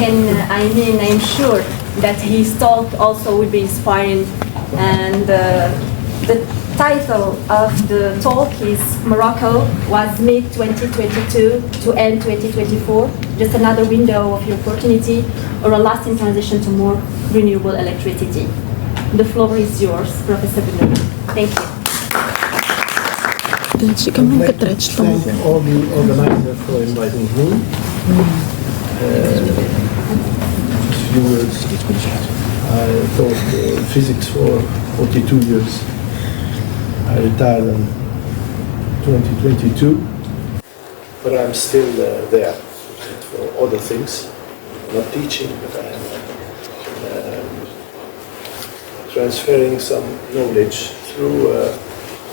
I'm sure that his talk also will be inspiring. And the title of the talk is Morocco was made 2022 to end 2024, just another window of opportunity or a lasting transition to more renewable electricity. The floor is yours, Professor Bennouna. Thank you. I'd like to thank all the organizers for inviting me. Just a few words. I taught physics for 42 years. I retired in 2022, but I'm still there for other things. Not teaching, but I am transferring some knowledge through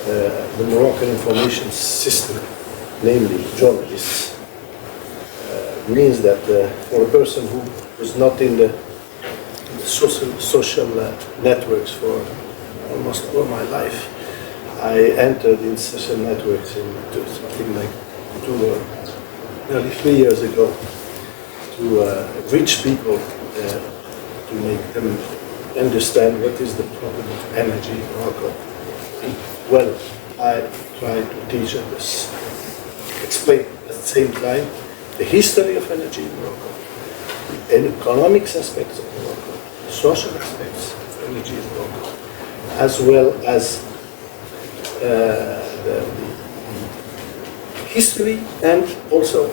the Moroccan information system, namely journalists. Means that for a person who was not in the social networks for almost all my life, I entered in social networks in something like 2 or nearly 3 years ago to reach people, to make them understand what is the problem of energy in Morocco. Well, I try to teach others, explain at the same time the history of energy in Morocco, the economics aspects of Morocco, the social aspects of energy in Morocco, as well as the history and also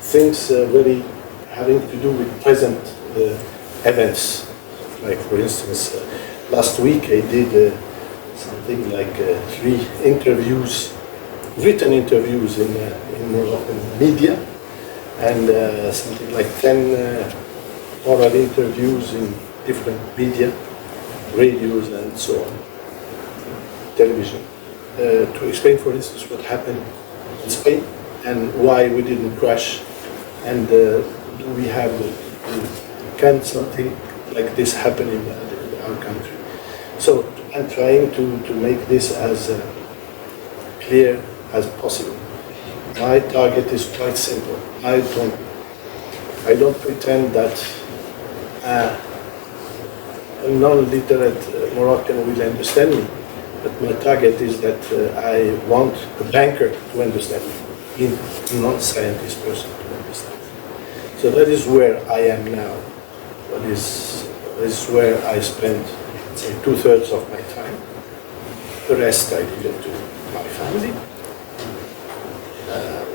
things very having to do with present events. Like, for instance, last week I did something like 3 interviews, written interviews in Moroccan media, and something like 10 oral interviews in different media, radios and so on, television, to explain, for instance, what happened in Spain and why we didn't crash, and do we have, can something like this happen in our country? So I'm trying to make this as clear as possible. My target is quite simple. I don't pretend that a non-literate Moroccan will understand me, but my target is that I want a banker to understand me, a non-scientist person to understand me. So that is where I am now. That is where I spend, say, 2/3 of my time. The rest I give it to my family.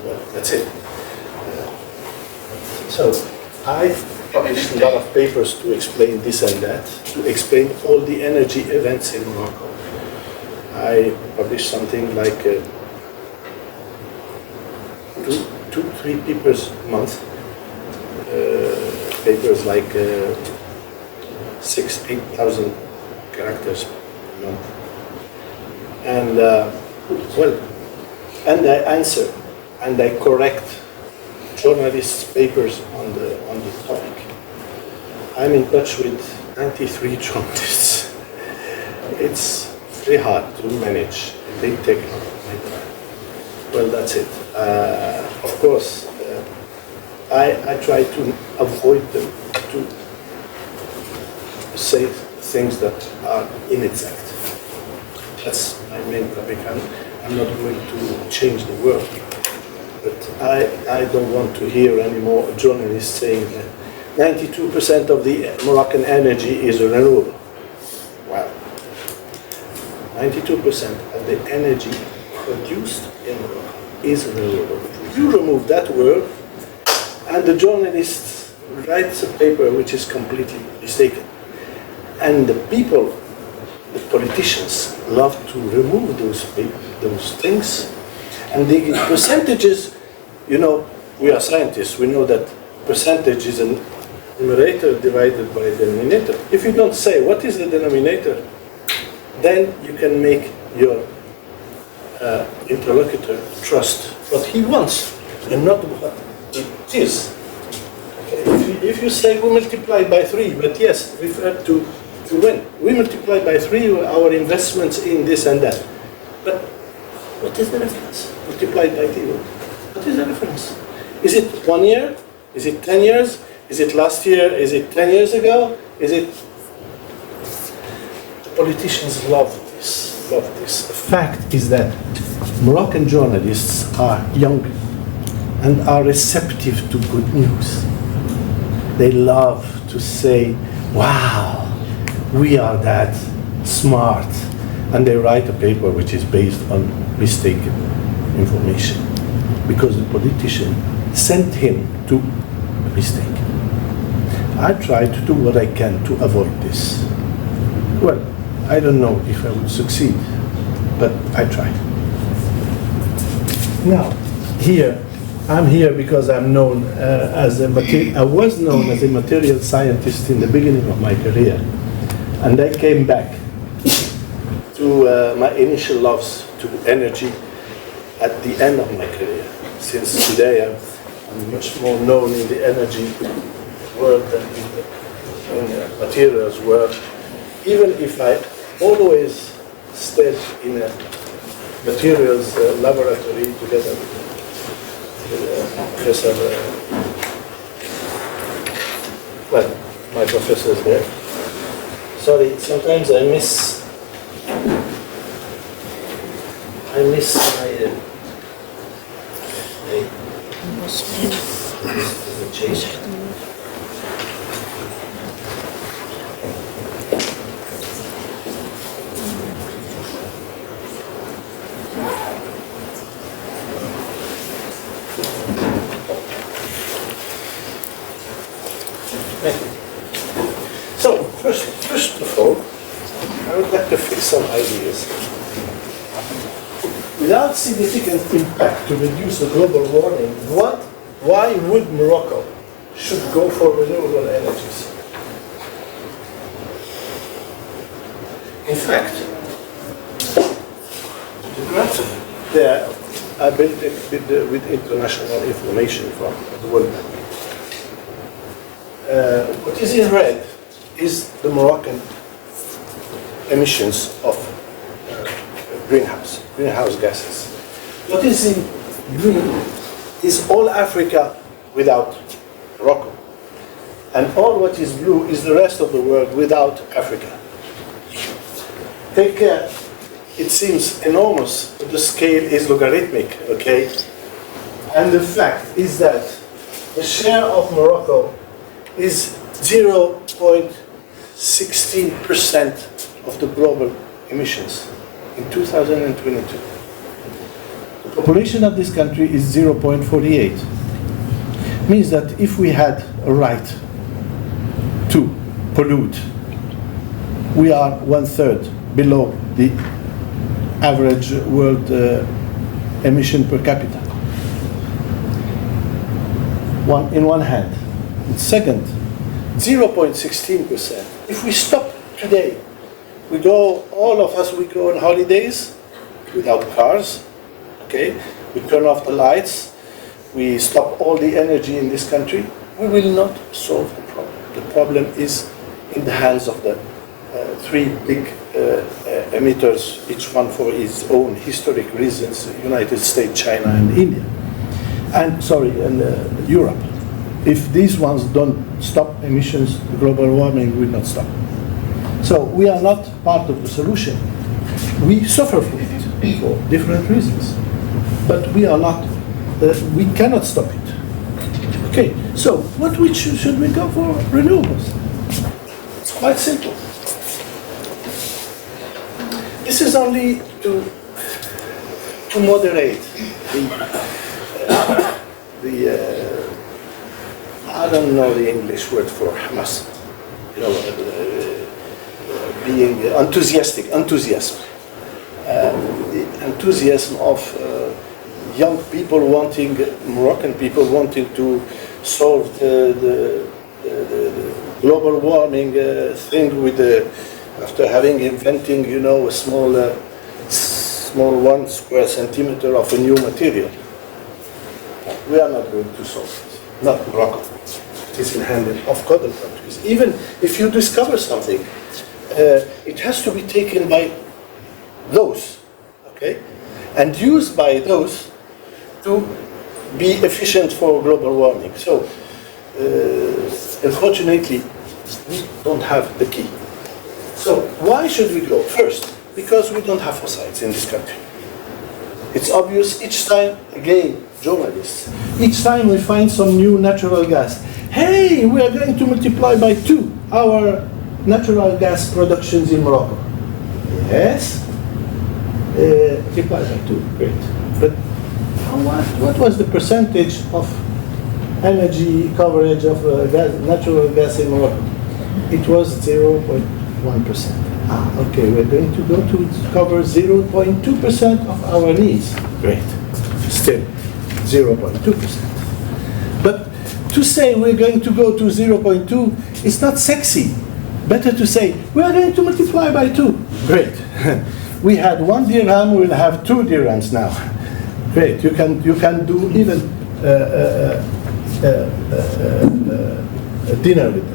Well, that's it. So I published a lot of papers to explain this and that, to explain all the energy events in Morocco. I published something like 2-3 papers a month. Papers like 6,000-8,000 characters a month. And well, and I answer and I correct journalists' papers on the topic. I'm in touch with 93 journalists. It's very hard to manage. They take a lot of my time. Well, that's it. Of course, I try to avoid them, to say things that are inexact. That's my main topic. I'm not going to change the world. But I don't want to hear anymore a journalist saying that 92% of the Moroccan energy is renewable. Wow. 92% of the energy produced in Morocco is renewable. You remove that word, and the journalist writes a paper which is completely mistaken. And the people, the politicians, love to remove those things. And the percentages, you know, we are scientists, we know that percentage is a numerator divided by the denominator. If you don't say what is the denominator, then you can make your interlocutor trust what he wants and not what it is. Okay. If you say we multiply by 3, but yes, refer to when we multiply by 3 our investments in this and that. But what is the reference? Multiplied by 3. What is the reference? Is it 1 year? Is it 10 years? Is it last year? Is it 10 years ago? Is it... The politicians love this, love this. The fact is that Moroccan journalists are young and are receptive to good news. They love to say, wow, we are that smart. And they write a paper which is based on mistaken information because the politician sent him to a mistake. I try to do what I can to avoid this. Well, I don't know if I would succeed, but I try. Now, here, I'm here because I'm known I was known as a material scientist in the beginning of my career, and I came back to my initial loves to energy at the end of my career. Since today I'm much more known in the energy world than in the materials world, even if I always stayed in a materials laboratory together with Professor, well, my professors there. Sorry, sometimes I miss my change. So, first of all, I would like to fix some ideas. Without significant impact to reduce the global warming, why would Morocco should go for renewable energies? In fact, to grasp their ability with international information from the World Bank. What is in red is the Moroccan emissions of greenhouse gases. What is in green is all Africa without Morocco. And all what is blue is the rest of the world without Africa. Take care. It seems enormous, but the scale is logarithmic, okay? And the fact is that the share of Morocco is 0.16% of the global emissions in 2022. The population of this country is 0.48. Means that if we had a right to pollute, we are 1/3 below the average world emission per capita. In one hand. And second, 0.16%. If we stop today, all of us, we go on holidays without cars, okay? We turn off the lights, we stop all the energy in this country, we will not solve the problem. The problem is in the hands of the three big emitters, each one for its own historic reasons, United States, China, and India. And Europe. If these ones don't stop emissions, the global warming will not stop. So we are not part of the solution. We suffer from it for different reasons. But we are not, we cannot stop it. Okay, so should we go for renewables? It's quite simple. This is only to moderate I don't know the English word for Hamas. Being enthusiasm. The enthusiasm of young people Moroccan people wanting to solve the global warming thing after having inventing, a small 1 square centimeter of a new material. We are not going to solve it. Not Morocco. It is in the hand of other countries. Even if you discover something, it has to be taken by those, okay, and used by those to be efficient for global warming. So, unfortunately, we don't have the key. So, why should we go? First, because we don't have fossils in this country. It's obvious each time, again, journalists, each time we find some new natural gas, hey, we are going to multiply by 2 our natural gas productions in Morocco. Yes, multiply by 2, great. But what was the percentage of energy coverage of natural gas in Morocco? It was 0.1%. Okay, we're going to go to cover 0.2% of our needs. Great, still 0.2%. But to say we're going to go to 0.2 is not sexy. Better to say, we are going to multiply by 2. Great. We had 1 dirham, we'll have 2 dirhams now. Great, you can do even a dinner with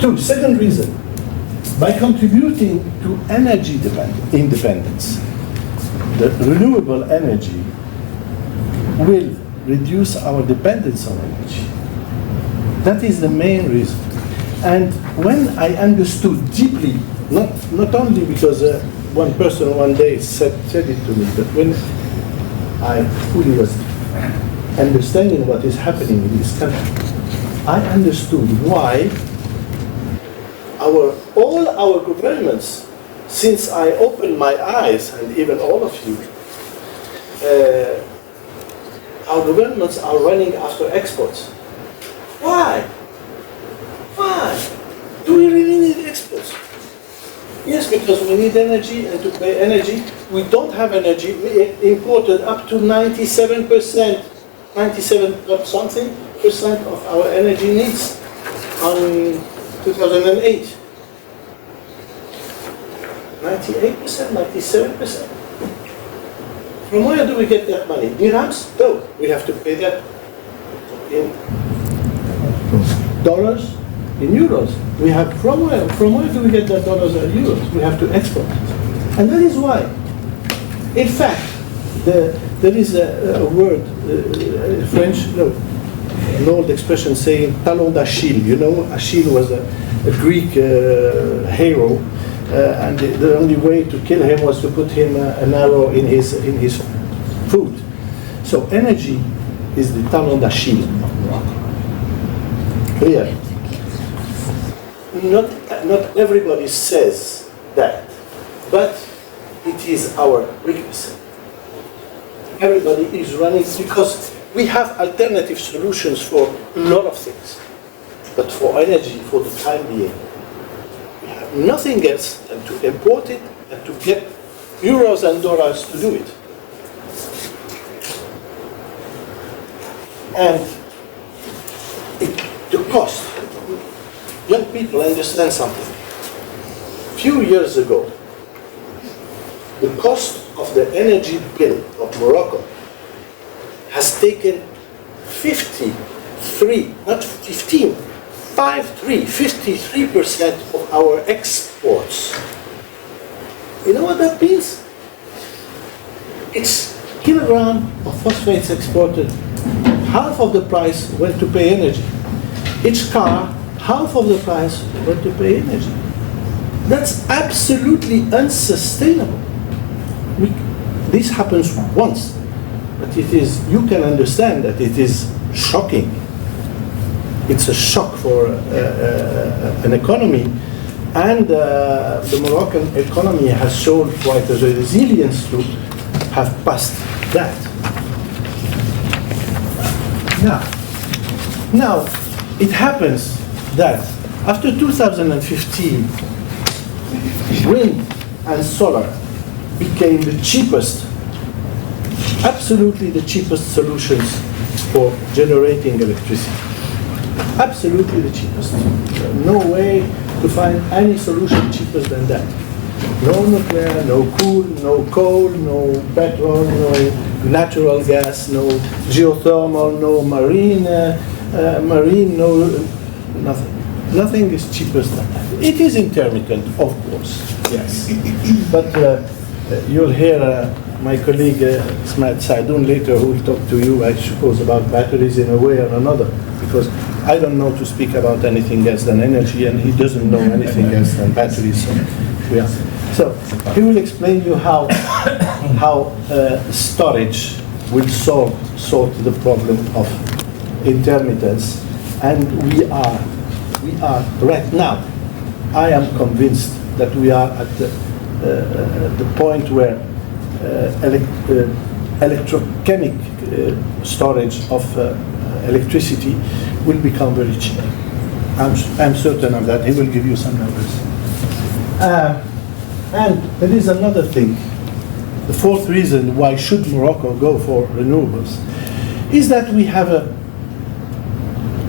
that. Second reason, by contributing to energy independence, the renewable energy will reduce our dependence on energy. That is the main reason. And when I understood deeply, not only because one person one day said it to me, but when I fully was understanding what is happening in this country, I understood why all our governments, since I opened my eyes, and even all of you, our governments are running after exports. Why? Why? Do we really need exports? Yes, because we need energy, and to pay energy, we don't have energy. We imported up to 97%, 97-something% of our energy needs on 2008. 98%, 97%. From where do we get that money? Dirhams? No, we have to pay that in dollars, in euros. We have from where do we get that dollars and euros? We have to export it. And that is why. In fact, there is a word, French, no, an old expression saying talon d'Achille. You know, Achille was a Greek hero, and the only way to kill him was to put him an arrow in his foot. So energy is the talon d'Achille of Morocco. Clear? Not everybody says that, but it is our weakness. Everybody is running because we have alternative solutions for a lot of things. But for energy, for the time being, we have nothing else than to import it and to get euros and dollars to do it. And the cost. Young people understand something. A few years ago, the cost of the energy bill of Morocco has taken 53% of our exports. You know what that means? It's kilogram of phosphates exported, half of the price went to pay energy. Each car, half of the price went to pay energy. That's absolutely unsustainable. This happens once, but you can understand that it is shocking. It's a shock for an economy, and the Moroccan economy has shown quite a resilience to have passed that. Now, it happens that after 2015, wind and solar became the cheapest, absolutely the cheapest solutions for generating electricity. Absolutely the cheapest. No way to find any solution cheaper than that. No nuclear, no coal, no petrol, no natural gas, no geothermal, no marine, no nothing. Nothing is cheaper than that. It is intermittent, of course, yes. But You'll hear my colleague Smat Sadoun later, who will talk to you, I suppose, about batteries in a way or another, because I don't know to speak about anything else than energy, and he doesn't know anything else than batteries. So he will explain you how storage will solve the problem of intermittence, and we are right now. I am convinced that we are at the point where electrochemic storage of electricity will become very cheap. I'm certain of that. He will give you some numbers. And there is another thing. The fourth reason why should Morocco go for renewables is that we have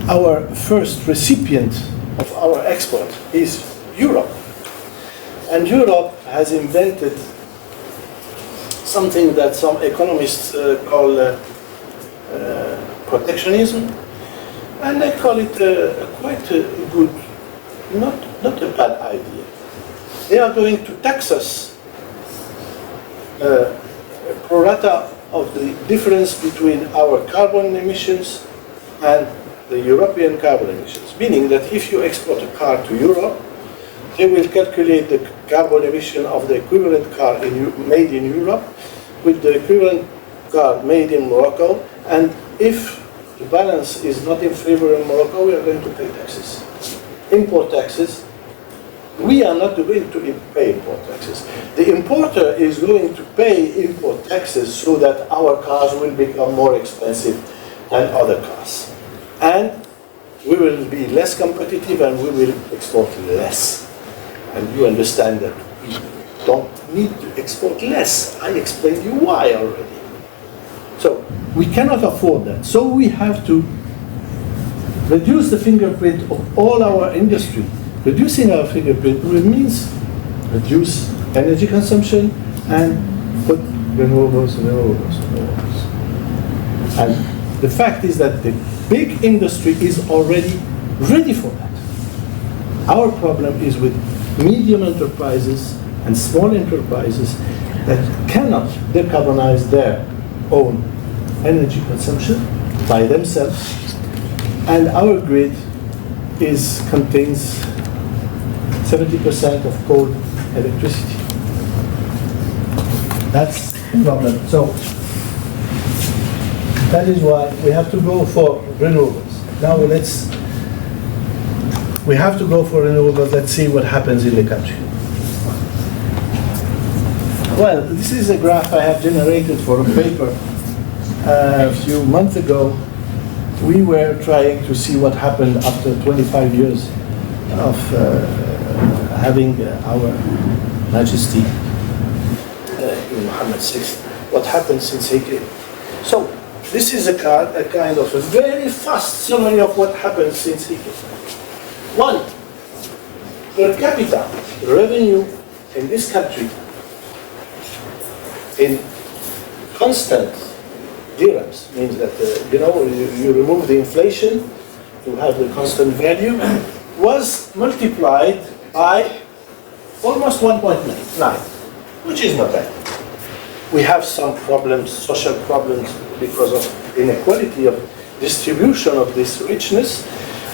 our first recipient of our export is Europe. And Europe has invented something that some economists call protectionism, and I call it quite a good, not a bad idea. They are going to tax us pro rata of the difference between our carbon emissions and the European carbon emissions, meaning that if you export a car to Europe, they will calculate the carbon emission of the equivalent car made in Europe with the equivalent car made in Morocco, and if the balance is not in favor of Morocco, we are going to pay taxes. Import taxes. We are not going to pay import taxes. The importer is going to pay import taxes so that our cars will become more expensive than other cars. And we will be less competitive and we will export less. And you understand that we don't need to export less. I explained you why already. So we cannot afford that. So we have to reduce the fingerprint of all our industry. Reducing our fingerprint means reduce energy consumption and put renewables. And the fact is that the big industry is already ready for that. Our problem is with medium enterprises and small enterprises that cannot decarbonize their own energy consumption by themselves. And our grid contains 70% of coal electricity. That's the problem. So that is why we have to go for renewables. Now we have to go for renewables. Let's see what happens in the country. Well, this is a graph I have generated for a paper a few months ago. We were trying to see what happened after 25 years of having our Majesty Mohammed VI. What happened since he came? So this is a kind of a very fast summary of what happened since he came. One, per capita revenue in this country in constant dirhams, means that you remove the inflation to have the constant value, was multiplied by almost 1.9, which is not bad. We have some problems, social problems, because of inequality of distribution of this richness,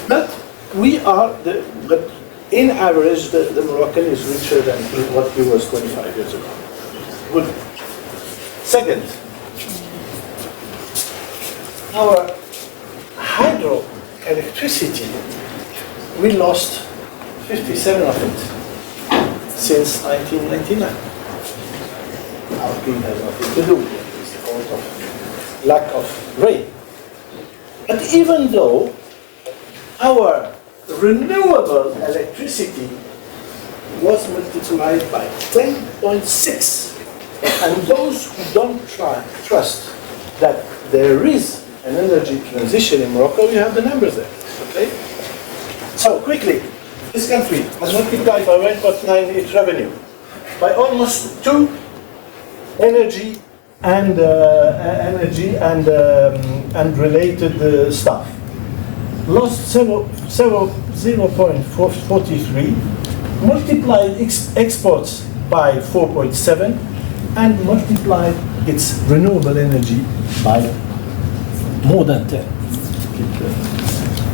but but in average, the Moroccan is richer than what he was 25 years ago. Good. Second, our hydroelectricity, we lost 57 of it since 1999. Our king has nothing to do with it. It's the fault of lack of rain. But even though our renewable electricity was multiplied by 10.6, and those who don't trust that there is an energy transition in Morocco, you have the numbers there, okay? So quickly, this country has multiplied by 1.9 its revenue, by almost 2 energy and related stuff. Lost 0.43, multiplied exports by 4.7, and multiplied its renewable energy by more than 10.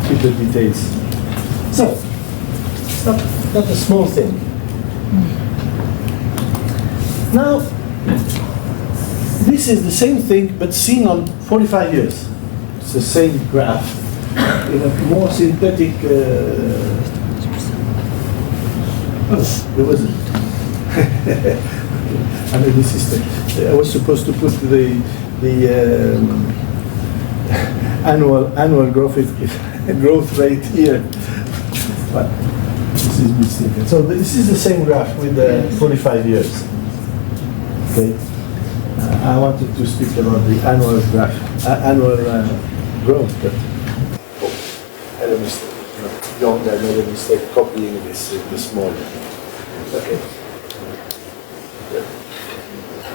Keep the details. So, it's not a small thing. Now, this is the same thing, but seen on 45 years. It's the same graph in a more synthetic. There wasn't. I made this system. I was supposed to put the annual growth rate here, but this is mistaken. So this is the same graph with 45 years. Okay. I wanted to speak about the annual graph, annual growth, but I had a mistake. Young, I made a mistake copying this morning. Okay.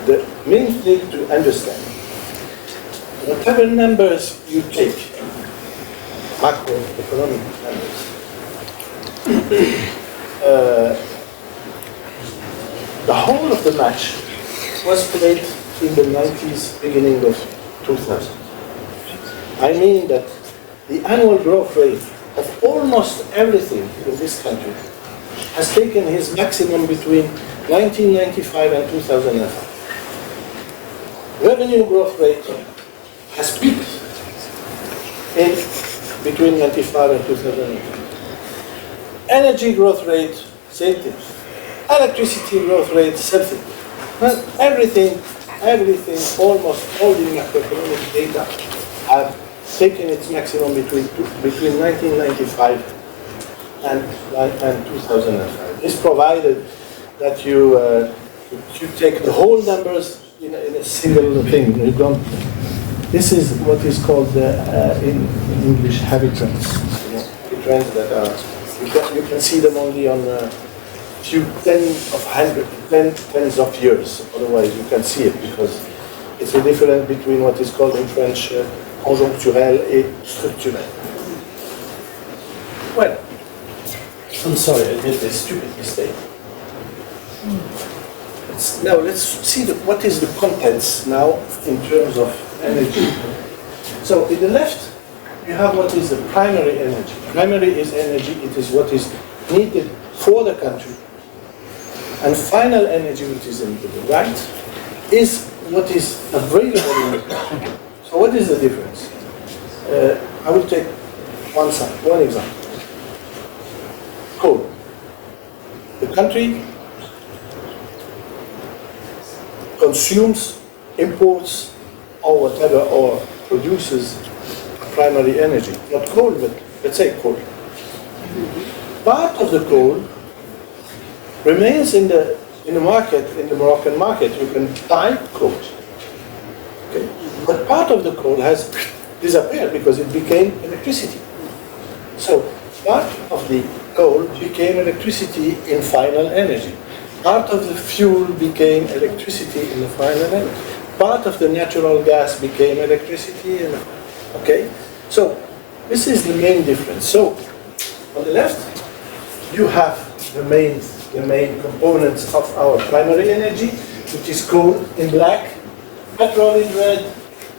The main thing to understand, whatever numbers you take, macroeconomic numbers, the whole of the match was played in the 90s, beginning of 2000. I mean that the annual growth rate of almost everything in this country has taken its maximum between 1995 and 2005. Revenue growth rate has peaked in between 95 and 2005. Energy growth rate, same thing. Electricity growth rate, same thing. Well, everything, almost all the macroeconomic data have taken its maximum between 1995 and 2005. This provided that you take the whole numbers in a single thing. You don't. This is what is called in English heavy trends. Heavy trends that are you can see them only on a few tens of years. Otherwise, you can see it because it's a difference between what is called in French conjoncturel et structurel. Well, I'm sorry, I did this stupid mistake. Now let's see what is the contents now in terms of energy. So in the left, you have what is the primary energy. Primary is energy, it is what is needed for the country. And final energy, which is in the right, is what is available in the country. So what is the difference? I will take one example. Coal. The country consumes, imports, or whatever, or produces primary energy. Not coal, but let's say coal. Part of the coal remains in the market, in the Moroccan market. You can buy coal. Okay? But part of the coal has disappeared because it became electricity. So part of the coal became electricity in final energy. Part of the fuel became electricity in the final energy. Part of the natural gas became electricity. Okay? So this is the main difference. So on the left, you have the main components of our primary energy, which is coal in black, petrol in red,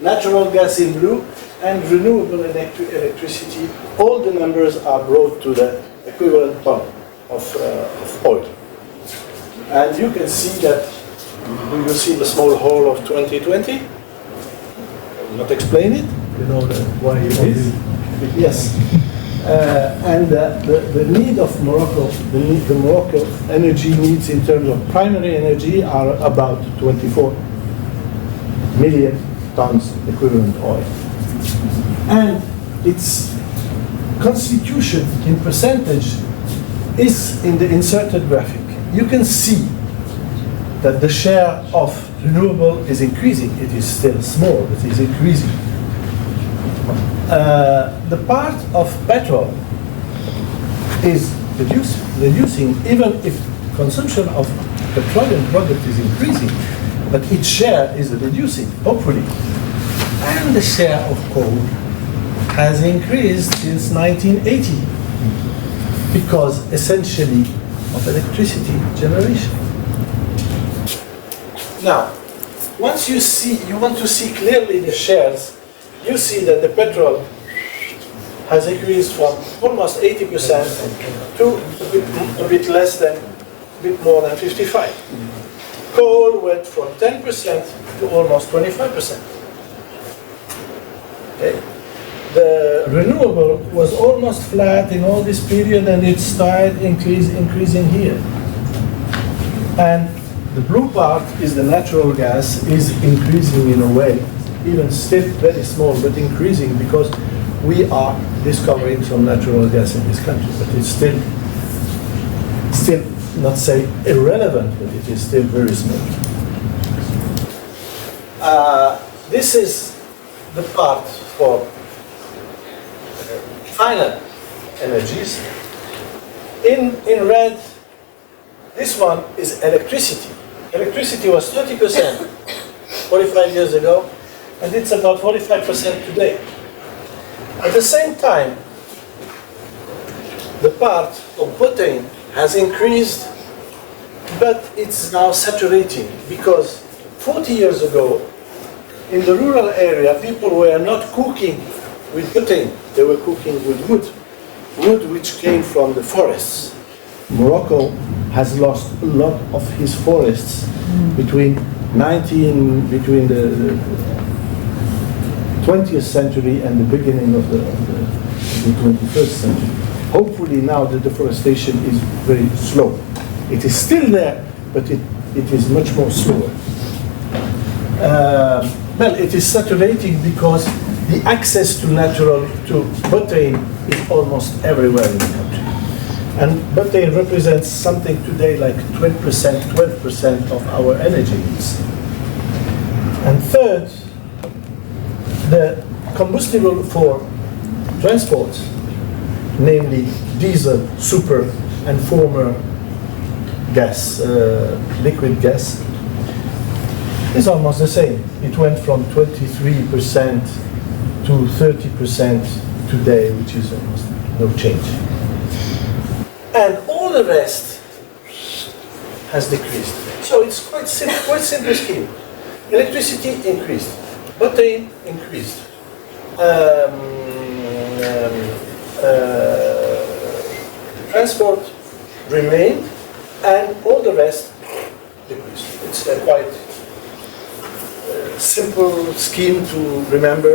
natural gas in blue, and renewable electricity. All the numbers are brought to the equivalent ton of oil. And you can see that, do you see the small hole of 2020? I will not explain it. You know why it is? Yes. And the need of Morocco, the Morocco energy needs in terms of primary energy are about 24 million tons equivalent oil. And its constitution in percentage is in the inserted graphic. You can see that the share of renewable is increasing. It is still small, but it is increasing. The part of petrol is reducing, even if consumption of petroleum product is increasing, but its share is reducing, hopefully. And the share of coal has increased since 1980 because essentially of electricity generation. Now, once you want to see clearly the shares, you see that the petrol has increased from almost 80% to a bit less than, a bit more than 55. Coal went from 10% to almost 25%. Okay. The renewable was almost flat in all this period, and it started increasing here. And the blue part is the natural gas, is increasing in a way, even still very small, but increasing because we are discovering some natural gas in this country. But it's still not say irrelevant, but it is still very small. This is the part for final energies. In red, this one is electricity. Electricity was 30% 45 years ago, and it's about 45% today. At the same time, the part of butane has increased, but it's now saturating because 40 years ago, in the rural area, people were not cooking with butane, they were cooking with wood which came from the forests. Morocco has lost a lot of his forests between the 20th century and the beginning of the 21st century. Hopefully now the deforestation is very slow. It is still there, but it is much more slower. Well, it is saturating because the access to butane is almost everywhere in the country. And butane represents something today like 12% of our energy needs. And third, the combustible for transport, namely diesel, super, and former gas, liquid gas, is almost the same. It went from 23% to 30% today, which is almost no change. And all the rest has decreased. So it's quite simple scheme. Electricity increased, butane increased, transport remained, and all the rest decreased. It's a quite simple scheme to remember,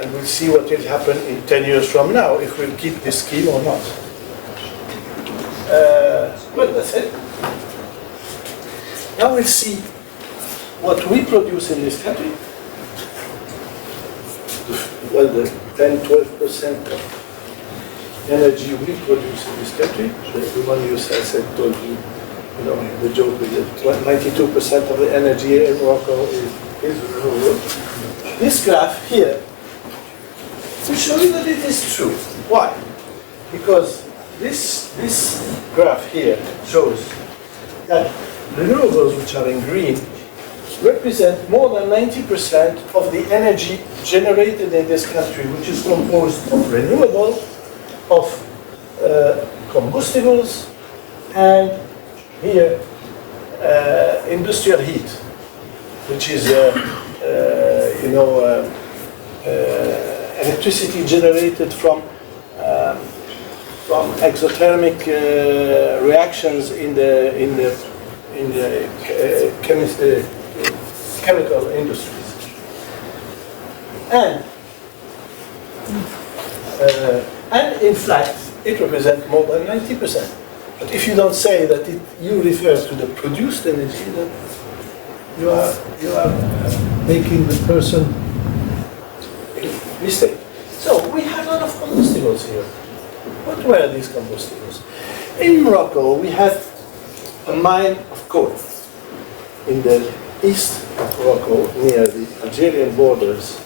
and we'll see what will happen in 10 years from now, if we'll keep this scheme or not. Well, that's it. Now we'll see what we produce in this country. Well, the 10-12% of energy we produce in this country. So everyone you said told you, the joke with the 92% of the energy in Morocco is renewable. This graph here to show you that it is true. Why? Because this graph here shows that renewables, which are in green, represent more than 90% of the energy generated in this country, which is composed of renewable, of combustibles, and here industrial heat, which is electricity generated from exothermic reactions in the chemical industries, and in fact it represents more than 90%. But if you don't say that you refer to the produced energy, then you are making the person mistake. So we have a lot of combustibles here. What were these combustibles? In Morocco, we had a mine of coal in the east of Morocco, near the Algerian borders,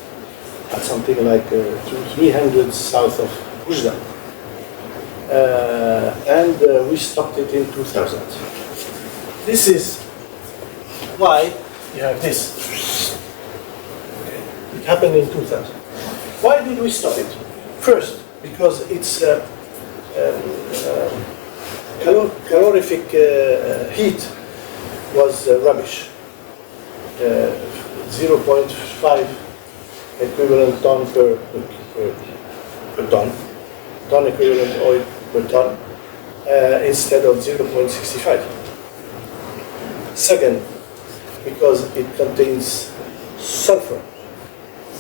at something like 300 south of Oujda. And we stopped it in 2000. This is why you have this. Okay. It happened in 2000. Why did we stop it? First, because its calorific heat was rubbish. 0.5 equivalent ton per ton, ton equivalent oil per ton, instead of 0.65. Second, because it contains sulfur.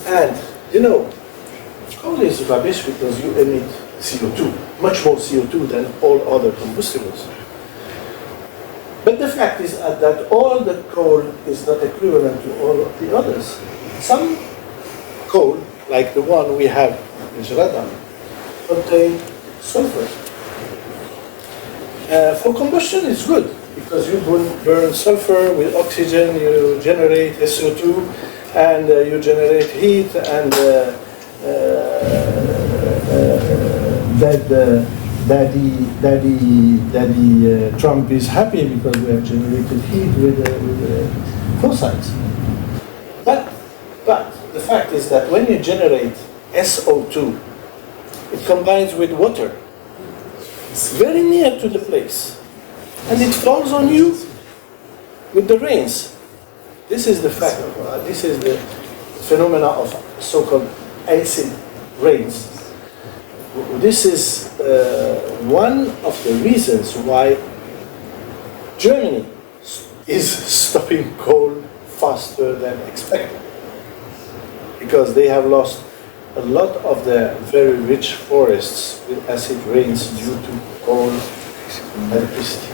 And, you know, coal is rubbish because you emit CO2, much more CO2 than all other combustibles. But the fact is that all the coal is not equivalent to all of the others. Some coal, like the one we have in Rotterdam, contain sulfur. For combustion, it's good because you burn sulfur with oxygen, you generate SO2, and you generate heat, and Daddy Trump is happy because we have generated heat with fossils. But the fact is that when you generate SO2, it combines with water. It's very near to the place, and it falls on you with the rains. This is the fact. This is the phenomena of so-called acid rains. This is one of the reasons why Germany is stopping coal faster than expected, because they have lost a lot of the very rich forests with acid rains due to coal electricity.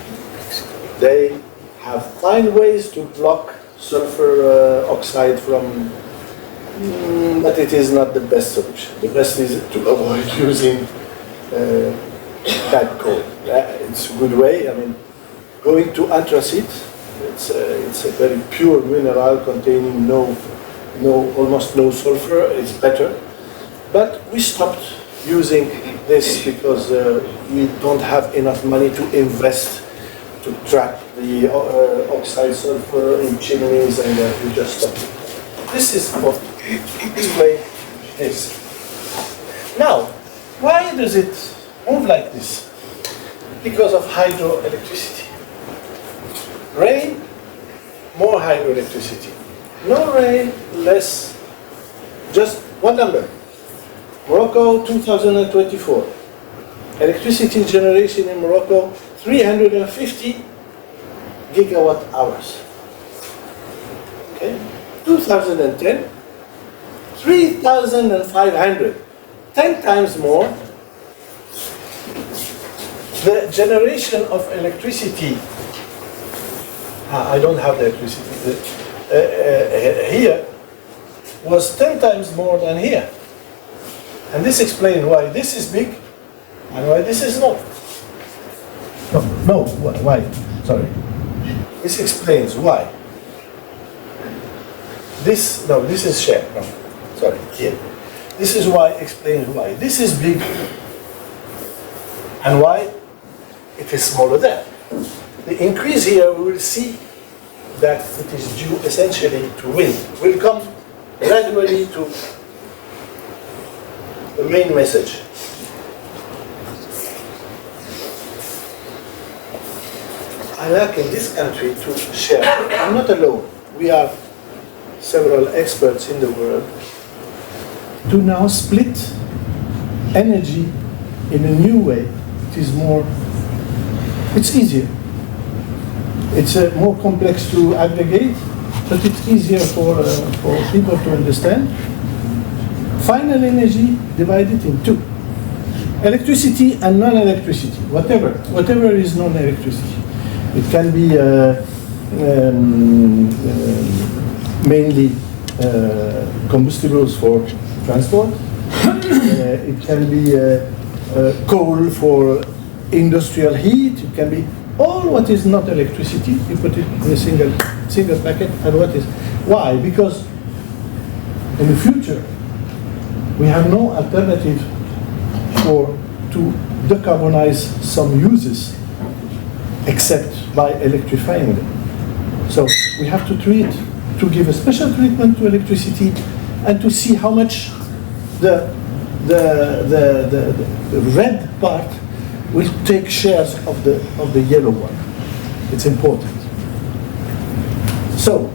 They have found ways to block sulfur oxide from, but it is not the best solution. The best is to avoid using that coal. It's a good way. I mean, going to anthracite, it's a very pure mineral containing almost no sulfur. It's better. But we stopped using this because we don't have enough money to invest to trap the oxide sulfur in chimneys, and we just stopped it. This is what explain this. Now, why does it move like this? Because of hydroelectricity. Rain, more hydroelectricity. No rain, less. Just one number. Morocco, 2024. Electricity generation in Morocco, 350 gigawatt hours. Okay? 2010, 3,500, 10 times more. The generation of electricity, I don't have the electricity, here was 10 times more than here. And this explains why this is big and why this is small. No, why? Sorry. This explains why. This is share. No, sorry, here. This is why, explains why. This is big and why it is smaller there. The increase here, we will see that it is due essentially to wind. We'll come gradually to the main message. I like in this country to share. I'm not alone. We are several experts in the world to now split energy in a new way. It's easier. It's more complex to aggregate, but it's easier for people to understand. Final energy divided in two. Electricity and non-electricity, whatever is non-electricity. It can be mainly combustibles for transport. It can be coal for industrial heat. It can be all what is not electricity. You put it in a single packet. And why? Because in the future we have no alternative to decarbonize some uses except by electrifying them. So we have to give a special treatment to electricity, and to see how much the red part will take shares of the yellow one. It's important. So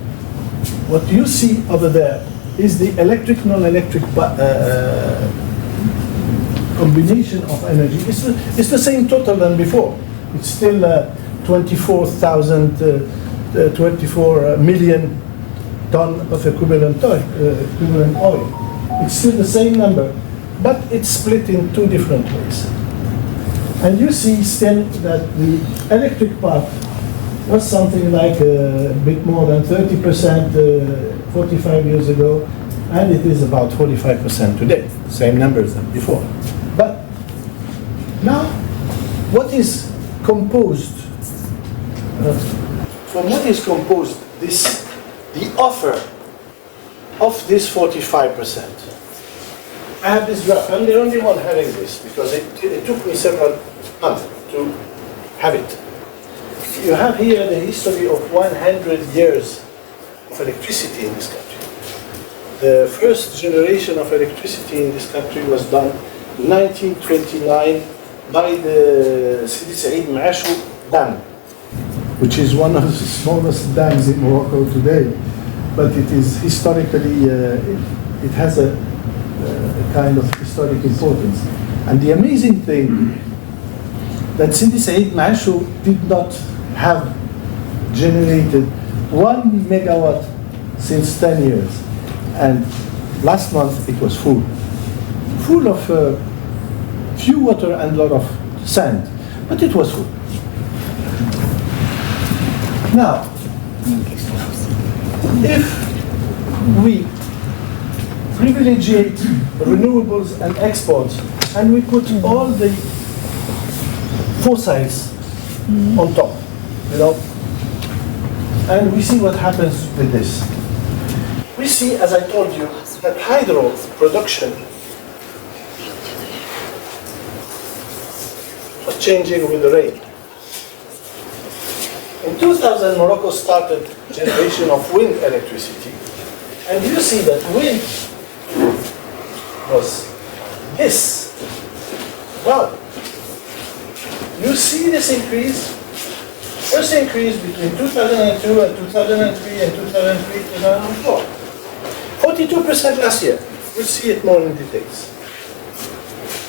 what you see over there is the electric non-electric combination of energy. It's the same total than before. It's still 24 million ton of equivalent oil. It's still the same number, but it's split in two different ways. And you see still that the electric part was something like a bit more than 30% 45 years ago, and it is about 45% today, same numbers than before. But now, what is composed, from what is composed the offer of this 45%? I have this graph. I'm the only one having this because it took me several months to have it. You have here the history of 100 years of electricity in this country. The first generation of electricity in this country was done in 1929 by the Sidi Said Maashu Dam, which is one of the smallest dams in Morocco today, but it is historically, it has a kind of historic importance. And the amazing thing that Sidi Said Maashu did not have generated 1 megawatt since 10 years. And last month it was full of few water and a lot of sand, but it was full. Now, if we privilegiate renewables and exports, and we put all the fossils on top, and we see what happens with this. We see, as I told you, that hydro production was changing with the rain. In 2000, Morocco started generation of wind electricity, and you see that wind was this. Wow. You see this increase? First increase between 2002 and 2003 and 2003 to 2004. 42% last year. We'll see it more in details.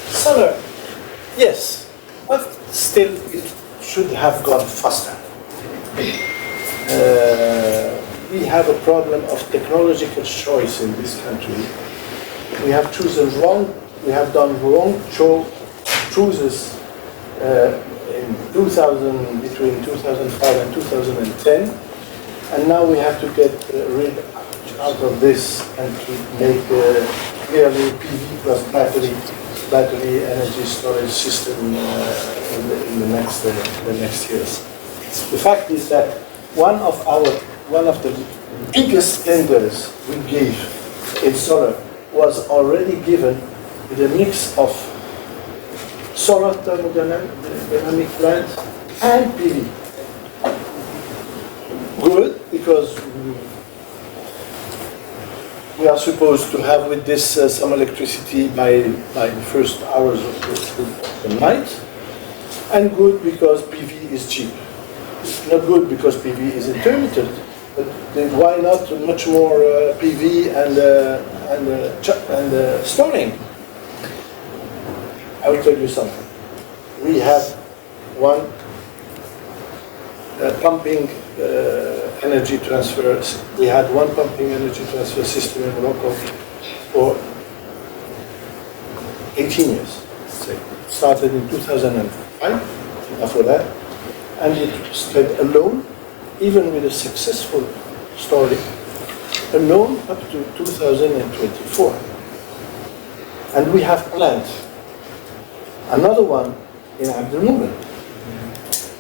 Solar, yes, but still it should have gone faster. We have a problem of technological choice in this country. We have chosen wrong, we have done wrong choices in 2000, between 2005 and 2010, and now we have to get rid out of this and to make clearly PV plus battery energy storage system in the next years. The fact is that one of the biggest tenders we gave in solar was already given with a mix of solar thermodynamic plant and PV. Good, because we are supposed to have with this some electricity by the first hours of the night, and good because PV is cheap. Not good because PV is intermittent, but then why not much more PV and storing? I will tell you something. We have one pumping energy transfer. We had one pumping energy transfer system in Morocco for 18 years. Say. It started in 2005, after that, and it stayed alone, even with a successful story, alone up to 2024. And we have planned another one in Abdelmoumene.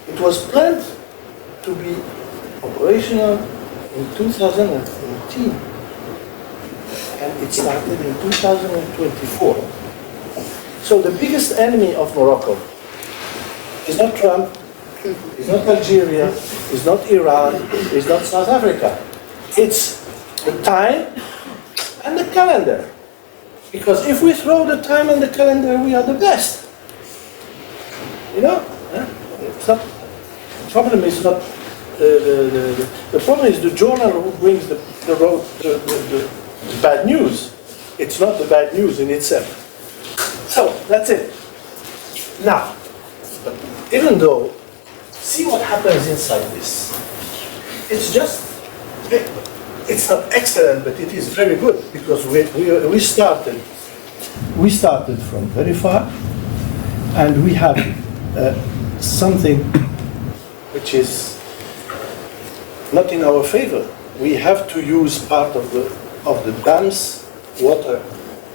It was planned to be operational in 2014, and it started in 2024. So the biggest enemy of Morocco is not Trump, is not Algeria, is not Iran, is not South Africa. It's the time and the calendar. Because if we throw the time and the calendar, we are the best. It's not, the problem is not the problem is the journal who brings the the bad news. It's not the bad news in itself. So that's it. Now, but even though, see what happens inside this. It's just, it's not excellent, but it is very good because we started from very far, and we have something which is not in our favor. We have to use part of the dams water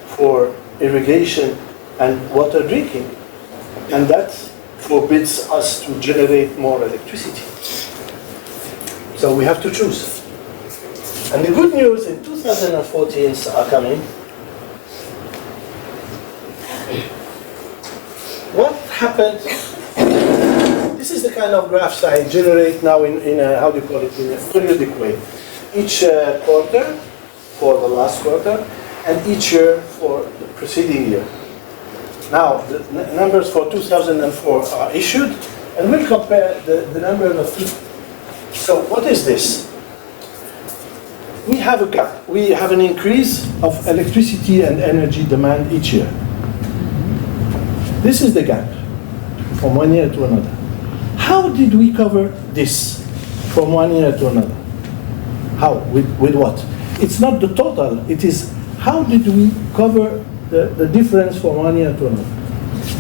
for irrigation and water drinking, and that forbids us to generate more electricity. So we have to choose. And the good news in 2014 are coming. What happened? This is the kind of graphs I generate now in a, how do you call it, in a periodic way. Each quarter for the last quarter, and each year for the preceding year. Now, the numbers for 2004 are issued, and we'll compare the numbers of. So, what is this? We have a gap. We have an increase of electricity and energy demand each year. This is the gap from one year to another. How did we cover this from one year to another? How? With what? It's not the total, it is how did we cover the difference from one year to another.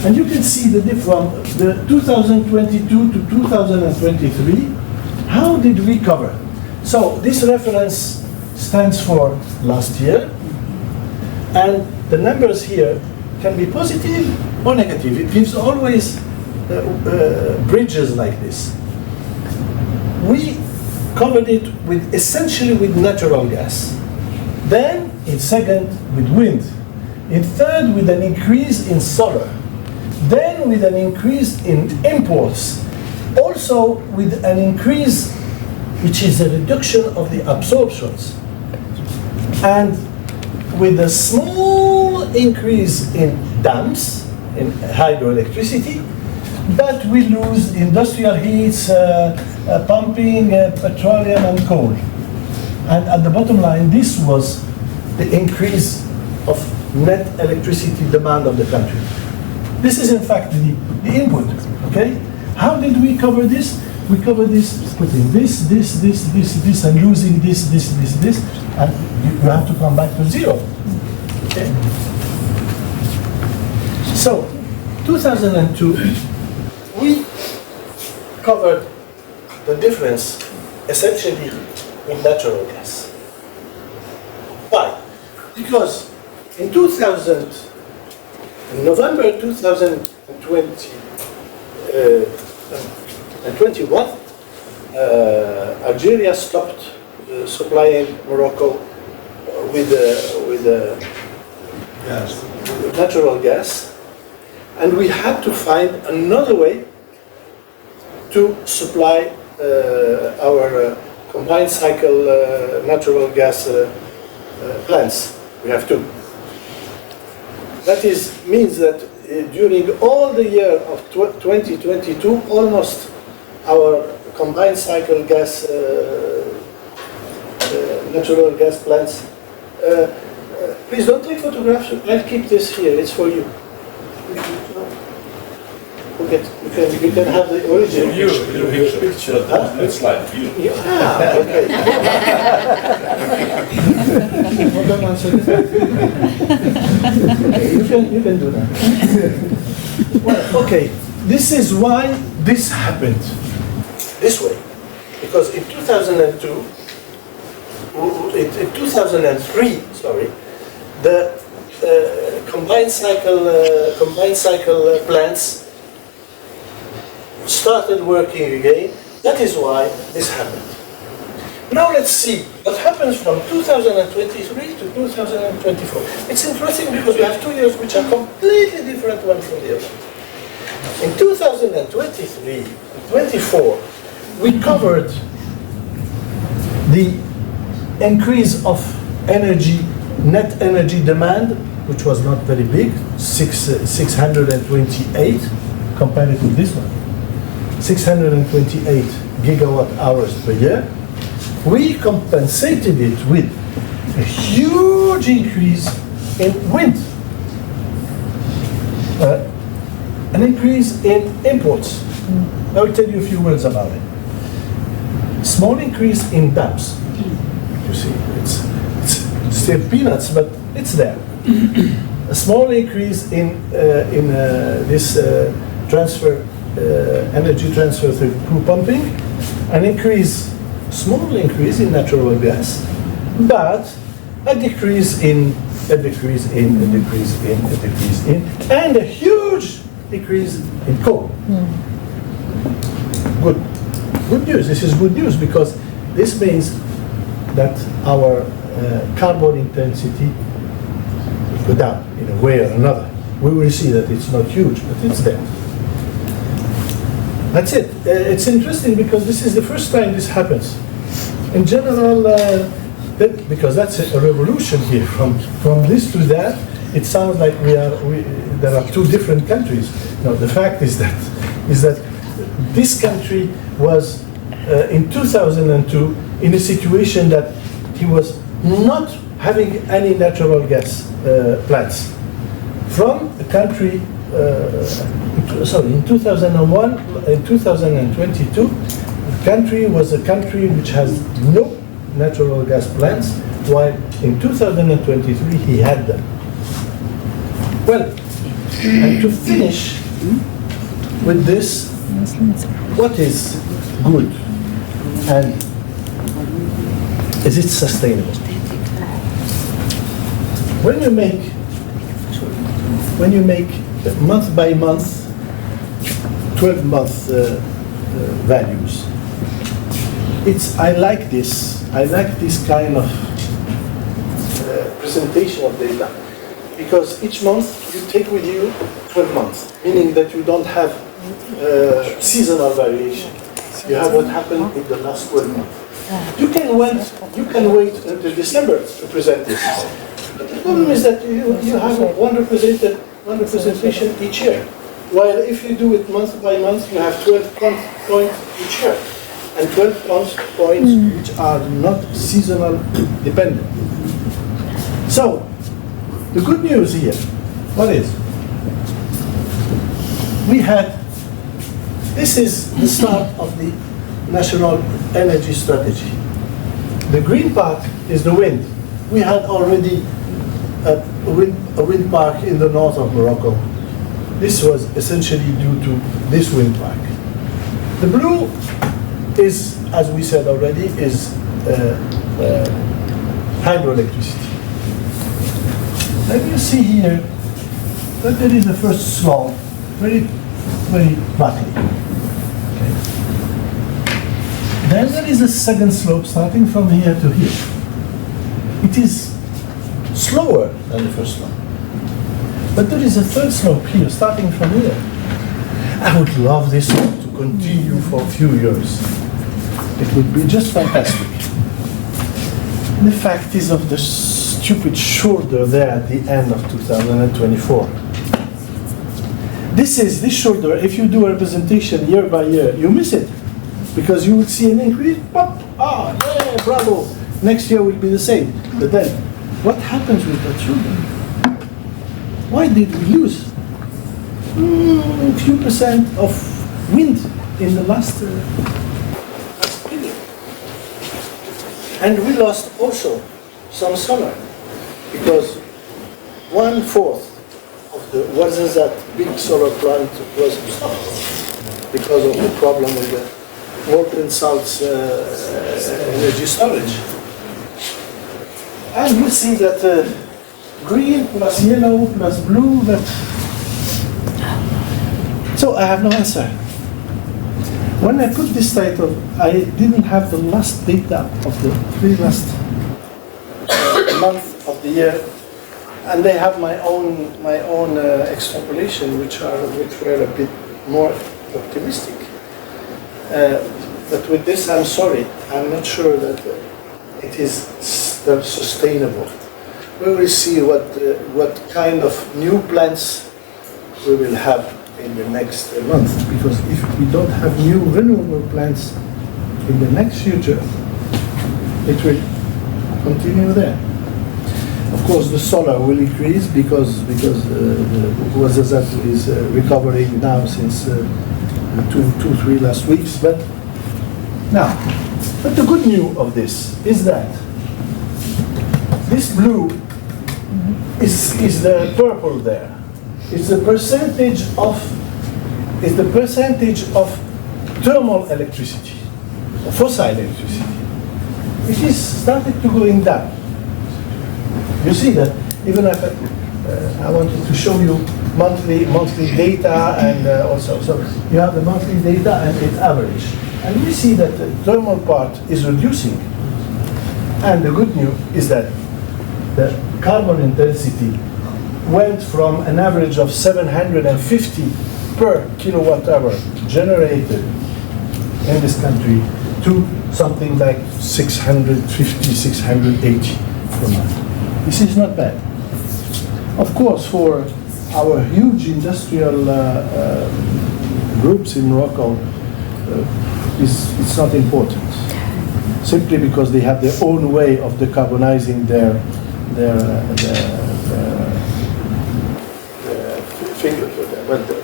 And you can see the difference, the 2022 to 2023, how did we cover? So this reference stands for last year, and the numbers here can be positive or negative. It gives always bridges like this. We covered it with essentially with natural gas. Then, in second, with wind. In third, with an increase in solar. Then, with an increase in imports. Also, with an increase, which is a reduction of the absorptions. And with a small increase in dams, in hydroelectricity, but we lose industrial heats, pumping, petroleum and coal. And at the bottom line, this was the increase of net electricity demand of the country. This is in fact the input, okay? How did we cover this? We covered this putting this, and losing this, and you have to come back to zero, okay? So, 2002, we covered the difference essentially in natural gas. Why? Because in November 2021, Algeria stopped supplying Morocco with natural gas, and we had to find another way to supply our combined cycle natural gas plants. We have two. That means that during all the year of 2022, almost our combined cycle gas, natural gas plants. Please don't take photographs. I'll keep this here. It's for you. You can have the original picture. Huh? It's like you. Yeah, okay. Hold on one second. Okay, you can do that. Well, okay. This is why this happened this way. Because in 2002, in 2003, sorry, the combined cycle plants started working again. That is why this happened. Now let's see what happens from 2023 to 2024. It's interesting because we have 2 years which are completely different one from the other. In 2023 and 24, we covered the increase of energy, net energy demand, which was not very big, 628 compared to this one. 628 gigawatt hours per year. we compensated it with a huge increase in wind, an increase in imports. I will tell you a few words about it. Small increase in dams. You see, it's still peanuts, but it's there. A small increase in this transfer, energy transfer through pumping, an increase, small increase in natural gas, but a decrease in, a decrease in, a decrease in, a decrease in, and a huge decrease in coal. Good news. This is good news because this means that our carbon intensity will go down in a way or another. We will see that it's not huge, but it's there. That's it. It's interesting because this is the first time this happens. In general, because that's a revolution here. From this to that, it sounds like there are two different countries. No, the fact is that this country was in 2002 in a situation that he was not having any natural gas plants. From a country, in 2001, in 2022, the country was a country which has no natural gas plants, while in 2023 he had them. Well, and to finish with this, what is good and is it sustainable? When you make month by month, 12-month values, I like this kind of presentation of data, because each month you take with you 12 months, meaning that you don't have seasonal variation. You have what happened in the last 12 months. You can wait until December to present this. But the problem is that you have one representation each year. While if you do it month by month, you have 12 points each year. And 12 points which are not seasonal dependent. So, the good news here, what is? This is the start of the national energy strategy. The green part is the wind. We had already a wind park in the north of Morocco. This was essentially due to this wind park. The blue is, as we said already, is hydroelectricity. And you see here that there is the first slope, very roughly. Okay. Then there is a second slope starting from here to here. It is slower than the first slope. But there is a third slope here, starting from here. I would love this one to continue for a few years. It would be just fantastic. And the fact is of the stupid shoulder there at the end of 2024. This shoulder, if you do a representation year by year, you miss it. Because you would see an increase, pop, yeah, bravo. Next year will be the same. But then, what happens with that shoulder? Why did we lose a few percent of wind in the last period? And we lost also some solar, because 1/4 of the that big solar plant was stopped because of the problem with the molten salts energy storage. And you see that green plus yellow plus blue, so I have no answer. When I put this title, I didn't have the last data of the last month of the year, and they have my own extrapolation, which were a bit more optimistic. But with this, I'm sorry, I'm not sure that it is sustainable. We will see what kind of new plants we will have in the next month, because if we don't have new renewable plants in the next future, it will continue there. Of course, the solar will increase because the Ouazzazate is recovering now since three last weeks. But the good news of this is that this blue is the purple there. It's the percentage of thermal electricity, fossil electricity. It is started to going down. You see that even if I wanted to show you monthly data and also, so you have the monthly data and its average. And we see that the thermal part is reducing. And the good news is that the carbon intensity went from an average of 750 per kilowatt hour generated in this country to something like 650, 680 per month. This is not bad. Of course, for our huge industrial groups in Morocco, it's not important. Simply because they have their own way of decarbonizing their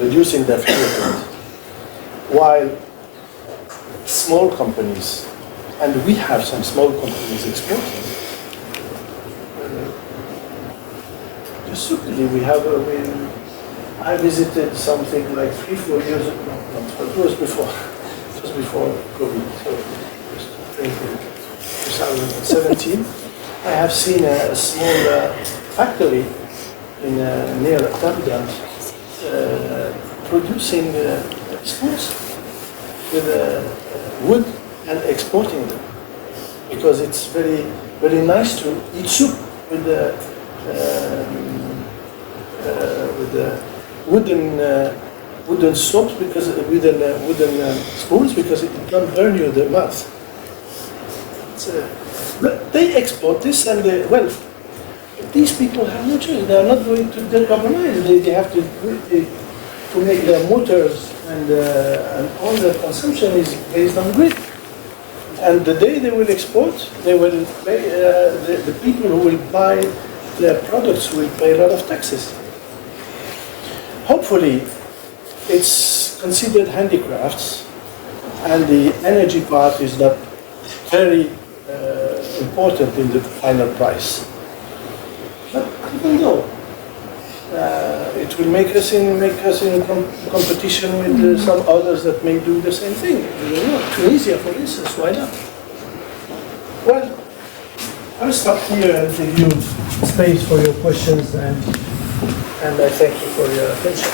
reducing their fingerprint. While small companies, and we have some small companies exporting. Just recently, I visited something like 3-4 years ago. No, it was before. It was before COVID. So it was 2017. I have seen a small factory in near Abidjan producing spoons with wood and exporting them, because it's very, very nice to eat soup with the wooden soaps, because wooden spoons, because it don't burn you the mouth. But they export this, and these people have no choice. They are not going to decarbonize. They have to make their motors, and all their consumption is based on grid. And the day they will export, they will pay, the people who will buy their products will pay a lot of taxes. Hopefully, it's considered handicrafts, and the energy part is not very important in the final price. But even though it will make us in competition with some others that may do the same thing. Tunisia, for instance, why not? Well, I'll stop here and give you space for your questions, and I thank you for your attention.